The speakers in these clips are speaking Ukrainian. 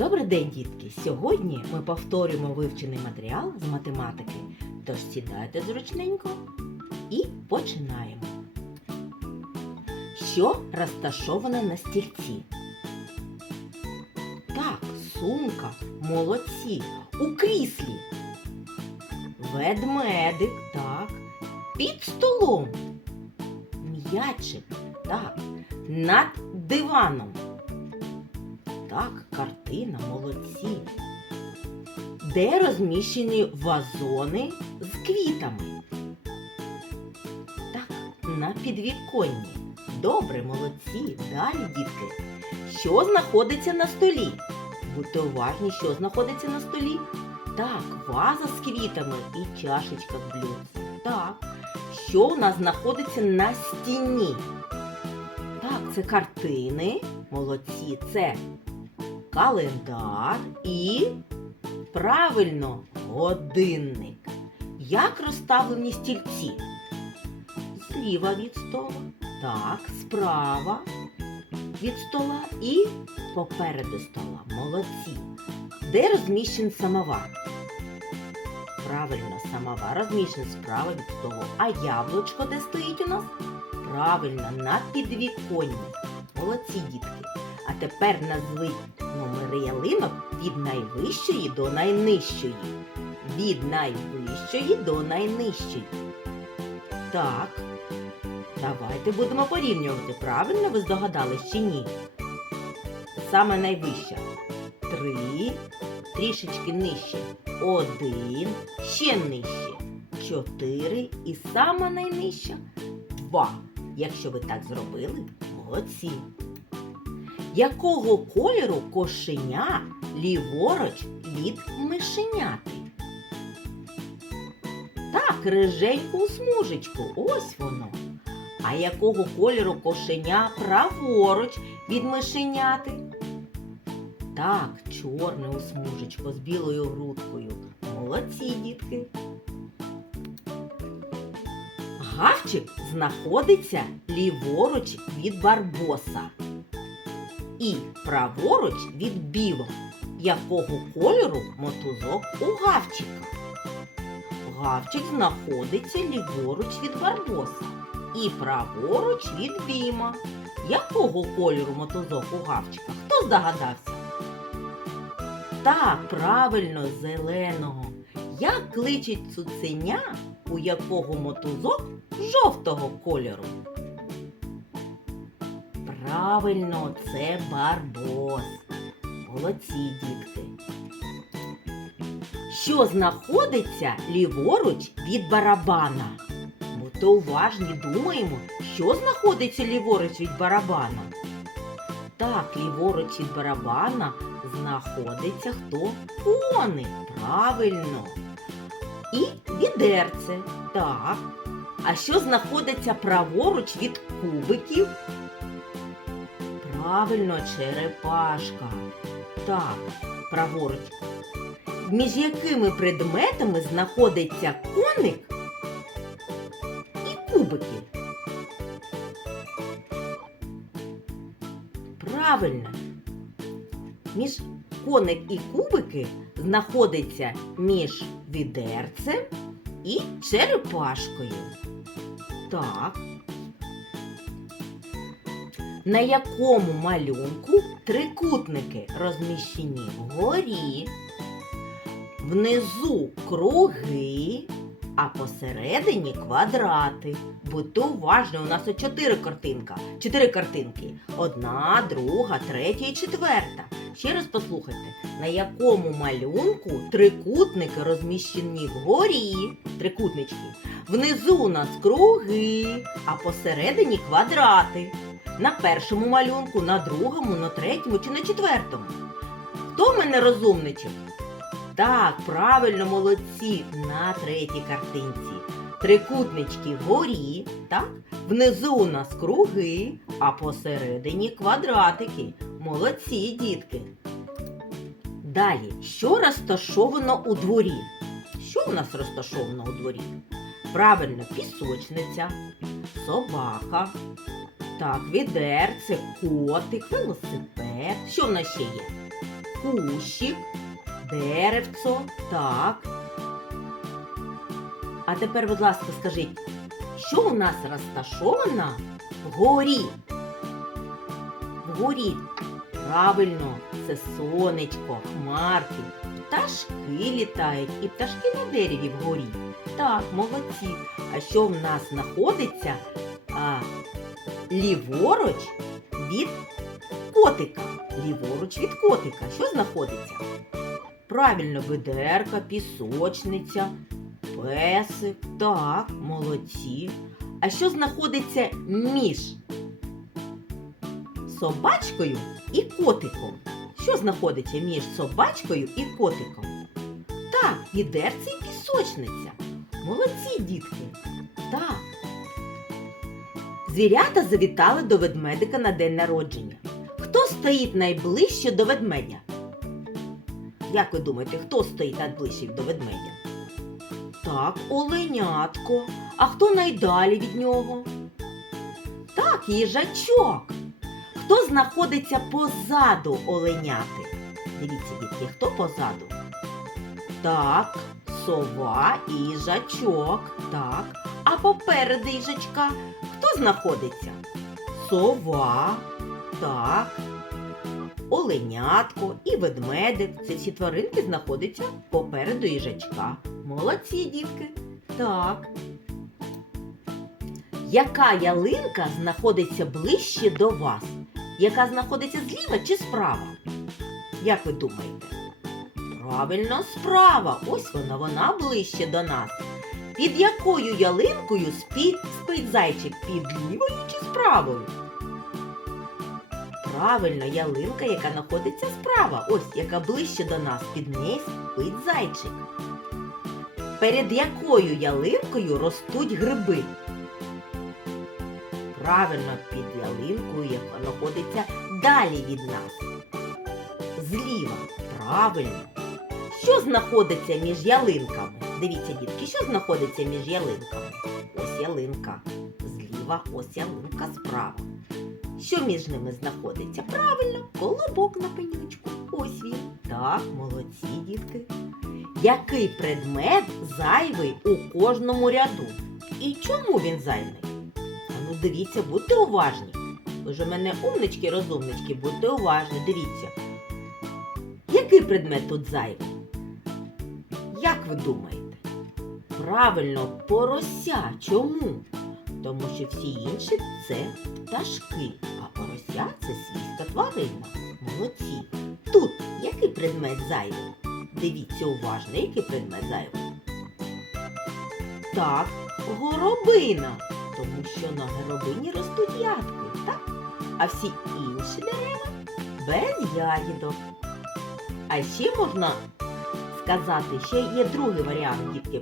Добрий день, дітки! Сьогодні ми повторюємо вивчений матеріал з математики. Тож сідайте зручненько і починаємо. Що розташоване на стільці? Так, сумка, молодці, у кріслі. Ведмедик, так, під столом. М'ячик, так, над диваном. Так, картина, молодці. Де розміщені вазони з квітами? Так, на підвіконні. Добре, молодці. Далі, дітки. Що знаходиться на столі? Будьте уважні, що знаходиться на столі? Так, ваза з квітами і чашечка з блюдцем. Так. Що у нас знаходиться на стіні? Так, це картини. Молодці, це календар і правильно годинник. Як розставлені стільці? Зліва від стола, так, справа від стола і попереду стола. Молодці. Де розміщений самовар? Правильно, самовар розміщений справа від столу. А яблучко де стоїть у нас? Правильно, на підвіконні. Молодці, дітки. Тепер назвіть номери ялинок від найвищої до найнижчої. Від найвищої до найнижчої. Так. Давайте будемо порівнювати. Правильно ви здогадались чи ні? Саме найвища. Три. Трішечки нижче. Один. Ще нижче. Чотири. І сама найнижча. Два. Якщо ви так зробили, молодці. Якого кольору кошеня ліворуч від мишеняти? Так, риженьку смужечку, ось воно. А якого кольору кошеня праворуч від мишеняти? Так, чорне у смужечко з білою грудкою. Молодці, дітки. Гавчик знаходиться ліворуч від барбоса і праворуч від білого. Якого кольору мотузок у гавчика? Гавчик знаходиться ліворуч від барбоса і праворуч від біма. Якого кольору мотузок у гавчика? Хто здогадався? Так, правильно, зеленого. Як кличуть цуценя, у якого мотузок жовтого кольору? Правильно, це барбос. Молодці, дітки. Що знаходиться ліворуч від барабана? Будьте уважні, думаємо, що знаходиться ліворуч від барабана. Так, ліворуч від барабана знаходиться хто? Коник. Правильно. І відерце. Так. А що знаходиться праворуч від кубиків? Правильно, черепашка. Так, праворуч. Між якими предметами знаходиться коник і кубики? Правильно. Між коник і кубики знаходиться між відерцем і черепашкою. Так. На якому малюнку трикутники розміщені вгорі, внизу круги, а посередині квадрати. Будьте уважні, у нас от чотири картинка. Чотири картинки. Одна, друга, третя і четверта. Ще раз послухайте, на якому малюнку трикутники розміщені вгорі, трикутнички. Внизу у нас круги, а посередині квадрати. На першому малюнку, на другому, на третьому чи на четвертому. Хто мене розумничок? Так, правильно, молодці, на третій картинці. Трикутнички вгорі, так? Внизу у нас круги, а посередині квадратики. Молодці, дітки. Далі, що розташовано у дворі? Що у нас розташовано у дворі? Правильно, пісочниця, собака, так, відерце, котик, велосипед. Що в нас ще є? кущик, деревцо, так. А тепер, будь ласка, скажіть, що у нас розташовано вгорі? Вгорі. Правильно, це сонечко, хмарки, пташки літають і пташки на дереві вгорі. Так, молодці. А що в нас знаходиться ліворуч від котика? Ліворуч від котика. Що знаходиться? Правильно, ведерка, пісочниця, песик. Так, молодці. А що знаходиться між собачкою і котиком? Що знаходиться між собачкою і котиком? Так, відерце і пісочниця. Молодці, дітки. Звірята завітали до ведмедика на день народження. Хто стоїть найближче до ведмедя? Як ви думаєте, хто стоїть найближче до ведмедя? Так, оленятко. А хто найдалі від нього? Так, їжачок. Хто знаходиться позаду оленяти? Дивіться, дітки, хто позаду? Так, сова і їжачок. Так. А попереду їжачка хто знаходиться? Сова. Так. Оленятко і ведмедик. Ці всі тваринки знаходяться попереду їжачка. Молодці, дітки. Так. Яка ялинка знаходиться ближче до вас? Яка знаходиться зліва чи справа? Як ви думаєте? Правильно, справа. Ось вона, вона ближче до нас. Під якою ялинкою спить, спить зайчик? Під лівою чи справою? Правильно, ялинка, яка знаходиться справа. Ось яка ближче до нас. Під неї спить зайчик. Перед якою ялинкою ростуть гриби? Правильно, під ялинкою, яка знаходиться далі від нас. Зліва. Правильно. Що знаходиться між ялинками? Дивіться, дітки, що знаходиться між ялинками? Ось ялинка зліва, ось ялинка справа. Що між ними знаходиться? Правильно, колобок на пенючку. Ось він. Так, молодці, дітки. Який предмет зайвий у кожному ряду? І чому він зайвий? Ну дивіться, будьте уважні. Ви ж у мене умнички, розумнички, будьте уважні, дивіться. Який предмет тут зайвий? Як ви думаєте? Правильно, порося. Чому? Тому що всі інші це пташки, а порося це свійська тварина. Молодці. Тут який предмет зайвий? Дивіться уважно, який предмет зайвий. Так, горобина. Тому що на горобині ростуть ягідки, так? А всі інші дерева без ягідок. А ще можна сказати, ще є другий варіант, дітки.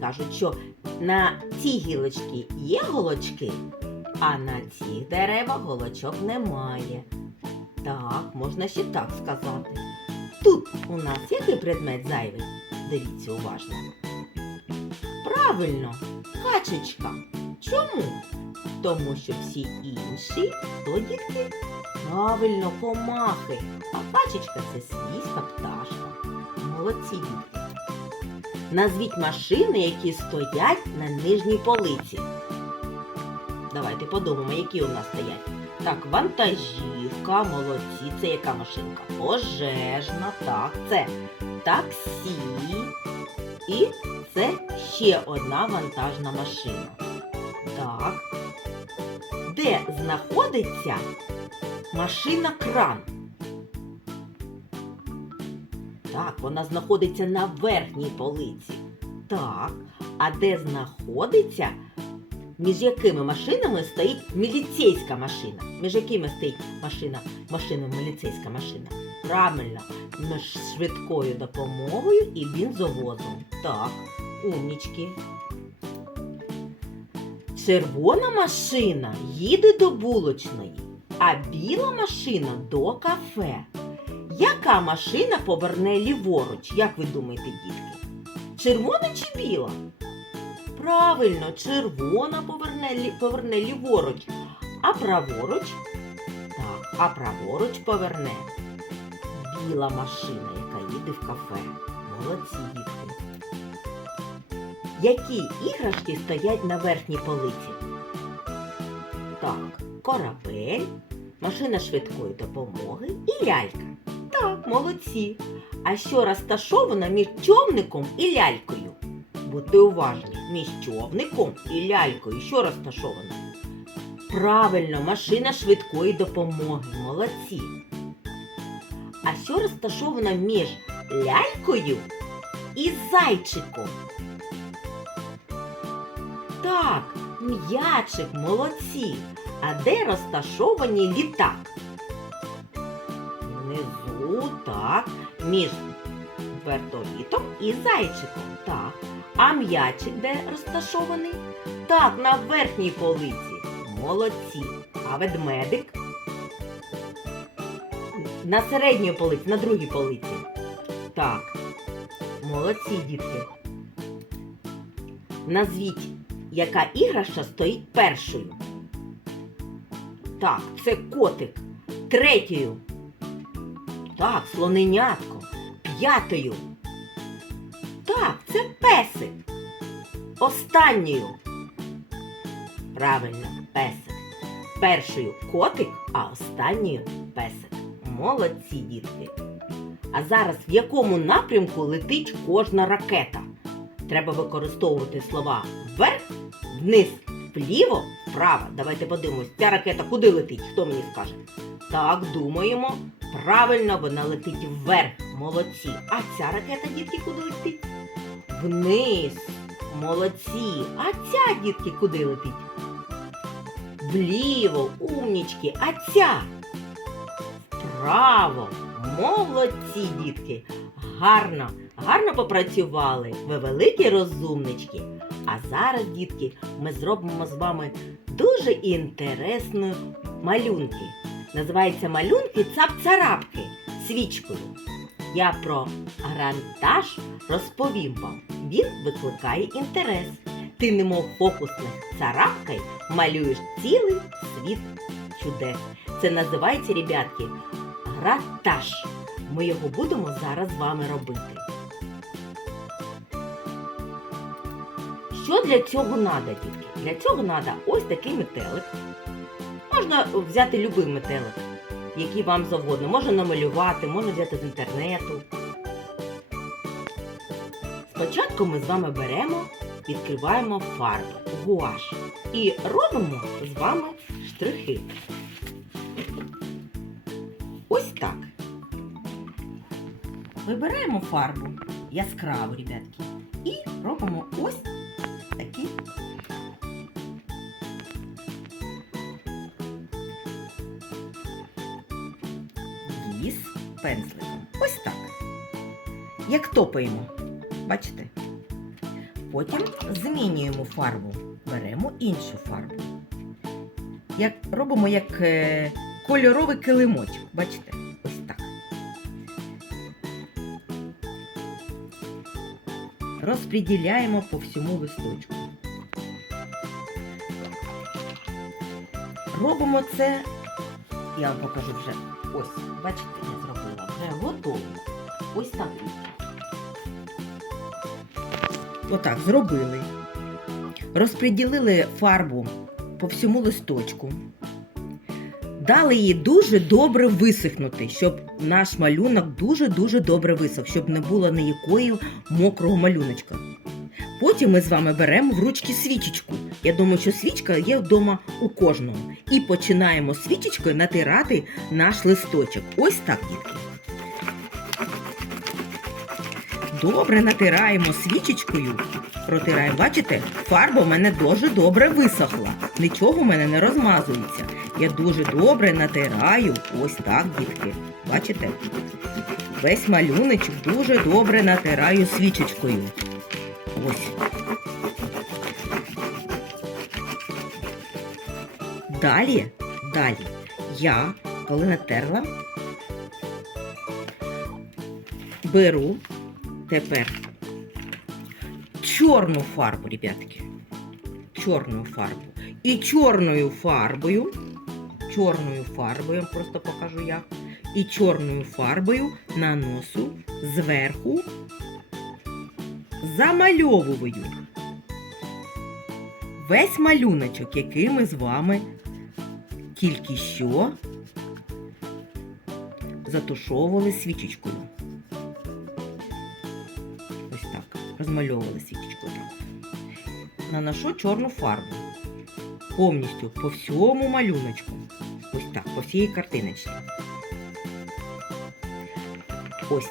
Кажуть, що на цій гілочці є голочки, а на цих деревах голочок немає. Так, можна ще так сказати. Тут у нас який предмет зайвий? Дивіться уважно. Правильно, качечка. Чому? Тому що всі інші то дітки правильно комахи, а качечка це свійська пташка. Молодці дітки. Назвіть машини, які стоять на нижній полиці. Давайте подумаємо, які у нас стоять. Так, вантажівка, молодці. Це яка машинка? Пожежна, так, це таксі. І це ще одна вантажна машина. Так. Де знаходиться машина кран? Так, вона знаходиться на верхній полиці. Так. А де знаходиться, між якими машинами стоїть міліцейська машина? Між якими стоїть машина, машина міліцейська машина? Правильно, між швидкою допомогою і бензовозом. Так, умнічки. Червона машина їде до булочної, а біла машина до кафе. Яка машина поверне ліворуч, як ви думаєте, дітки? Червона чи біла? Правильно, червона поверне, поверне ліворуч, а праворуч? Так, а праворуч поверне біла машина, яка їде в кафе. Молодці дітки. Які іграшки стоять на верхній полиці? Так, корабель, машина швидкої допомоги і лялька. Так, молодці. А що розташовано між човником і лялькою? Будьте уважні, між човником і лялькою що розташовано? Правильно, машина швидкої допомоги. Молодці. А що розташовано між лялькою і зайчиком? Так, м'ячик, молодці. А де розташовані літак? Так, між вертолітом і зайчиком. Так. А м'ячик де розташований? Так, на верхній полиці. Молодці. А ведмедик? На середній полиці, на другій полиці. Так. Молодці, дітки. Назвіть, яка іграшка стоїть першою. Так, це котик. Третьою. Так, слоненятко. П'ятою. Так, це песик. Останньою. Правильно, песик. Першою котик, а останньою песик. Молодці, дітки. А зараз в якому напрямку летить кожна ракета? Треба використовувати слова вверх, вниз, вліво, вправо. Давайте подивимось, ця ракета куди летить? Хто мені скаже? Так, думаємо. Правильно, вона летить вверх. Молодці. А ця ракета, дітки, куди летить? Вниз. Молодці. А ця, дітки, куди летить? Вліво, умнічки. А ця? Вправо. Молодці, дітки. Гарно, гарно попрацювали. Ви великі розумнички. А зараз, дітки, ми зробимо з вами дуже інтересну малюнки. Називається малюнки цап-царапки свічкою. Я про грантаж розповім вам. Він викликає інтерес. Ти, немов фокусник царапкой, малюєш цілий світ чудес. Це називається, ребятки, гратаж. Ми його будемо зараз з вами робити. Що для цього треба, дітки? Для цього треба ось такий метелик. Можна взяти будь-який метелик, який вам завгодно. Можна намалювати, можна взяти з інтернету. Спочатку ми з вами беремо, відкриваємо фарбу, гуаш і робимо з вами штрихи. Ось так. Вибираємо фарбу яскраву, ребятки, і робимо ось такі пензликом. Ось так. Як топаємо. Бачите? Потім змінюємо фарбу. Беремо іншу фарбу. Як, робимо як е, кольоровий килимочок. Бачите? Ось так. Розподіляємо по всьому листочку. Робимо це, я вам покажу вже. Ось, бачите, готово. Ось так. Отак, зробили. Розподілили фарбу по всьому листочку. Дали їй дуже добре висохнути, щоб наш малюнок дуже-дуже добре висох, щоб не було ніякої мокрого малюночка. Потім ми з вами беремо в ручки свічечку. Я думаю, що свічка є вдома у кожного. І починаємо свічечкою натирати наш листочок. Ось так, дітки. Добре натираємо свічечкою. Протираємо. Бачите, фарба в мене дуже добре висохла. Нічого в мене не розмазується. Я дуже добре натираю. Ось так, дітки. Бачите? Весь малюночок дуже добре натираю свічечкою. Ось. Далі, далі, я, коли натерла, беру тепер чорну фарбу, ребятки. Чорну фарбу. І чорною фарбою, чорною фарбою, я просто покажу як. і чорною фарбою наносу зверху замальовую весь малюночок, який ми з вами тільки що затушовували свічечкою. Розмальовували свічечкою. Наношу чорну фарбу. Повністю по всьому малюночку. Ось так, по всій картиночці. Ось.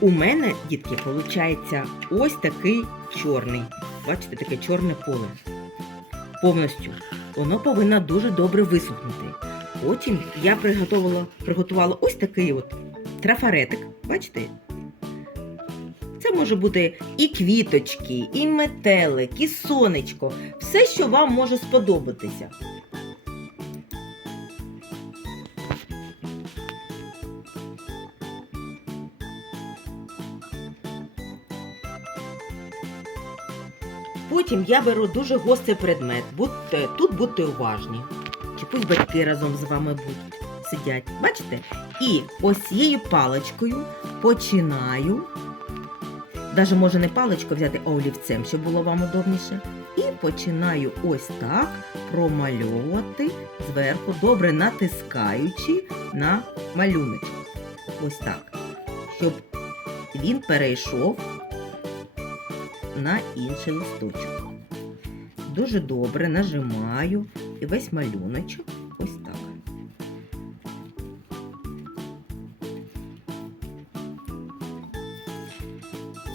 У мене, дітки, виходить ось такий чорний. Бачите, таке чорне поле. Повністю. Воно повинно дуже добре висохнути. Потім я приготувала, приготувала ось такий от трафаретик. Бачите? Може бути і квіточки, і метелик, і сонечко. Все, що вам може сподобатися. Потім я беру дуже гострий предмет. Будьте, тут будьте уважні. Чи пусть батьки разом з вами будуть сидять. Бачите? І ось цією паличкою починаю. Даже може не паличку взяти, а олівцем, щоб було вам удобніше. І починаю ось так промальовувати зверху, добре натискаючи на малюночок. Ось так. Щоб він перейшов на інший листочок. Дуже добре нажимаю і весь малюночок ось так.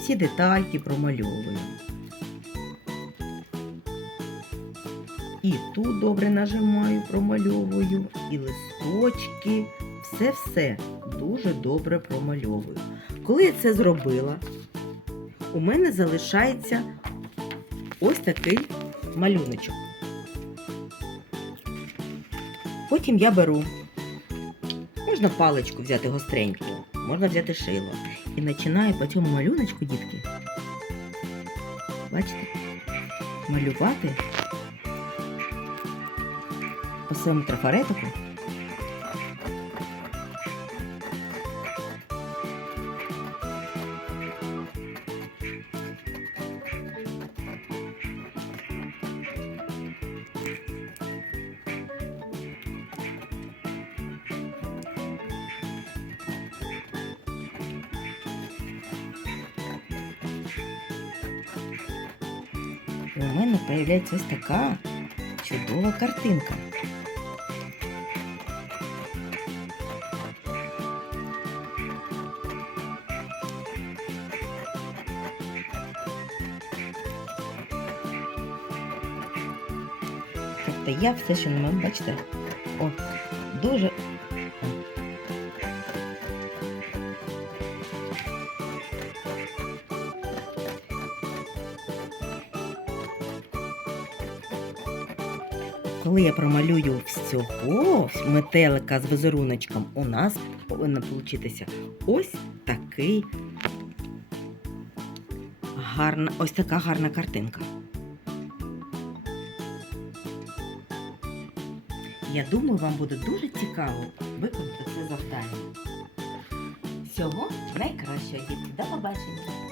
Всі детальки промальовую. І тут добре нажимаю, промальовую, і листочки, все-все дуже добре промальовую. Коли я це зробила, у мене залишається ось такий малюночок. Потім я беру, можна паличку взяти гостреньку, можна взяти шило. І починаю по цьому малюночку, дітки, бачите, малювати по своєму трафаретику. І у мене з'являється ось така чудова картинка. Тобто я все, що не можу, бачите, о, дуже. Коли я промалюю всього метелика з візеруночком, у нас повинна получитися ось такий гарна, ось така гарна картинка. Я думаю, вам буде дуже цікаво виконати це завдання. Всього найкращого, дітки. До побачення!